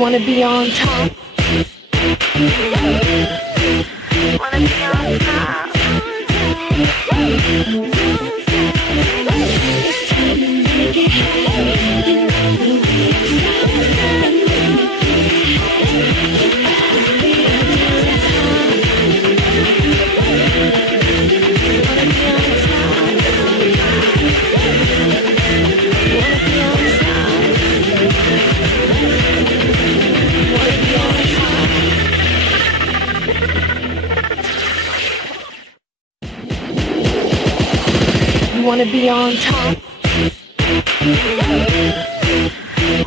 wanna be on top. Wanna be on top. You wanna be on top.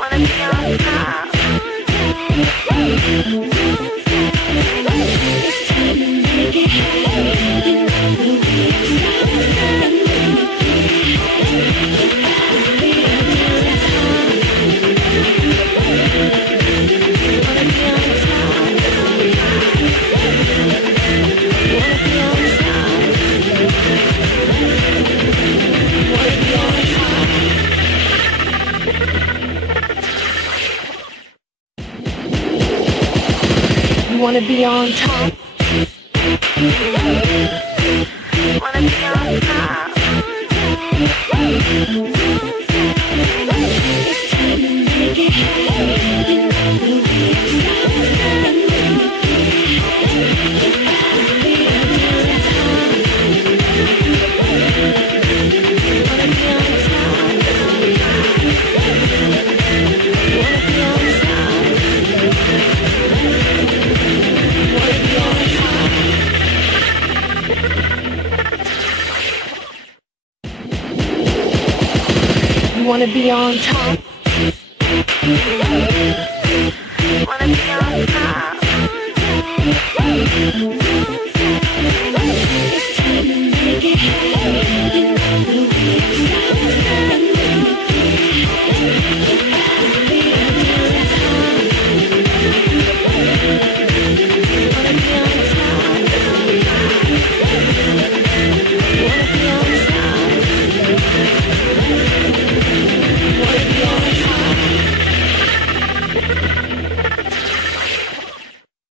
Wanna be on top. You wanna be on top. Wanna be on top. You wanna be on top.